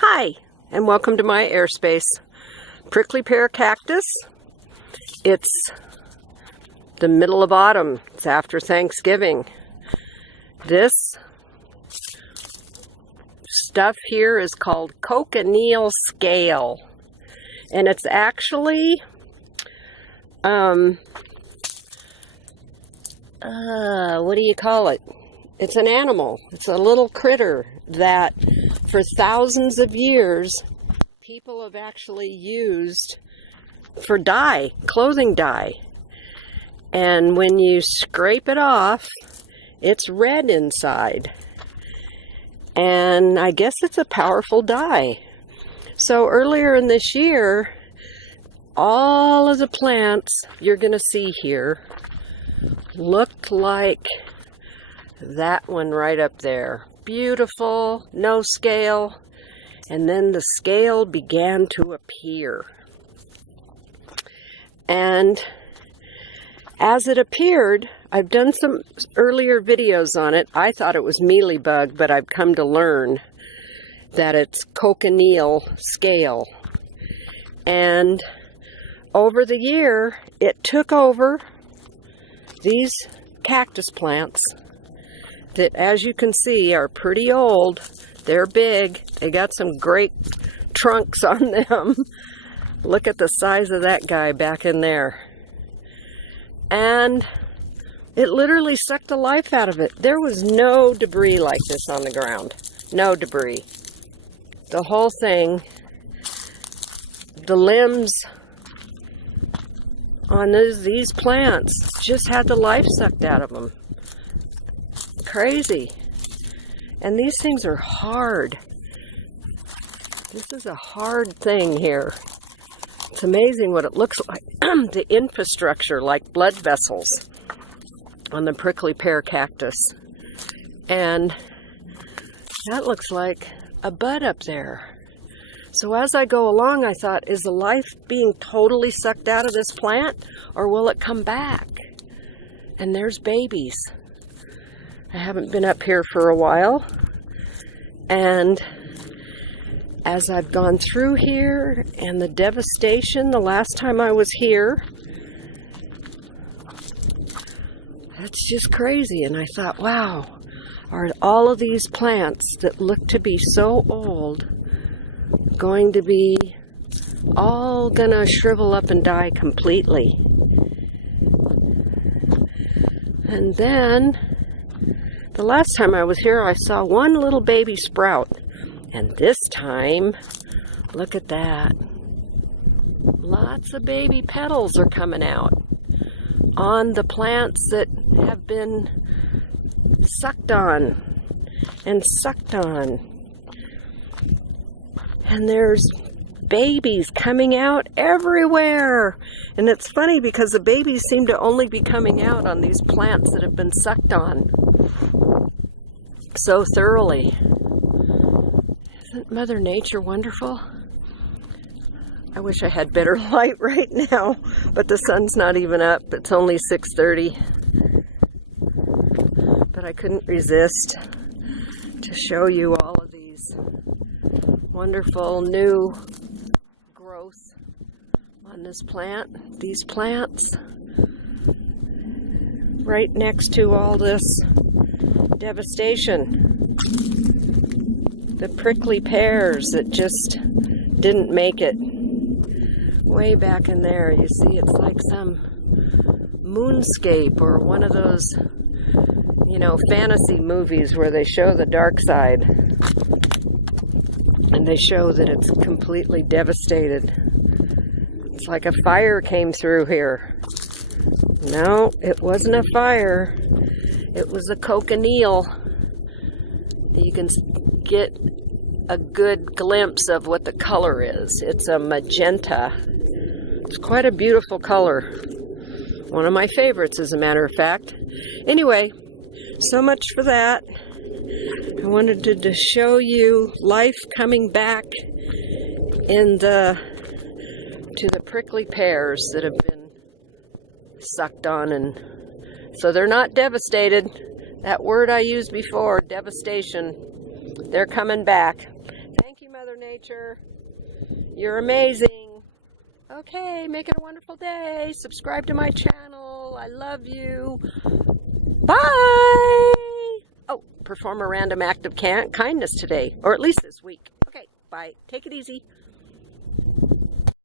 Hi, and welcome to my airspace. Prickly pear cactus. It's the middle of autumn. It's after Thanksgiving. This stuff here is called cochineal scale. And it's actually, what do you call it? It's an animal. It's a little critter that for thousands of years people have actually used for dye, clothing dye. And when you scrape it off, it's red inside. And I guess it's a powerful dye. So earlier in this year, all of the plants you're going to see here looked like that one right up there. Beautiful, no scale, and then the scale began to appear. And as it appeared, I've done some earlier videos on it. I thought it was mealybug, but I've come to learn that it's cochineal scale. And over the year, it took over these cactus plants that, as you can see, are pretty old. They're big. They got some great trunks on them. Look at the size of that guy back in there. And it literally sucked the life out of it. There was no debris like this on the ground. No debris. The whole thing, the limbs on these plants just had the life sucked out of them. Crazy. And these things are hard. This is a hard thing here. It's amazing what it looks like. The infrastructure, like blood vessels on the prickly pear cactus. And that looks like a bud up there. So as I go along, I thought, is the life being totally sucked out of this plant, or will it come back? And there's babies. I haven't been up here for a while, and as I've gone through here and the devastation the last time I was here, that's just crazy. And I thought, wow, are all of these plants that look to be so old going to be all gonna shrivel up and die completely? And then the last time I was here, I saw one little baby sprout. And this time, look at that. Lots of baby petals are coming out on the plants that have been sucked on and sucked on. And there's babies coming out everywhere. And it's funny because the babies seem to only be coming out on these plants that have been sucked on so thoroughly. Isn't Mother Nature wonderful? I wish I had better light right now, but the sun's not even up. It's only 6:30. But I couldn't resist to show you all of these wonderful new growth on this plant. These plants right next to all this devastation. The prickly pears that just didn't make it. Way back in there, you see, it's like some moonscape or one of those, you know, fantasy movies where they show the dark side and they show that it's completely devastated. It's like a fire came through here. No, it wasn't a fire. It was a cochineal. You can get a good glimpse of what the color is. It's a magenta. It's quite a beautiful color. One of my favorites, as a matter of fact. Anyway, so much for that. I wanted to show you life coming back in to the prickly pears that have been sucked on, and so they're not devastated. That word I used before, devastation, they're coming back. Thank you, Mother Nature. You're amazing. Okay, make it a wonderful day. Subscribe to my channel. I love you. Bye! Oh, perform a random act of kindness today, or at least this week. Okay, bye. Take it easy.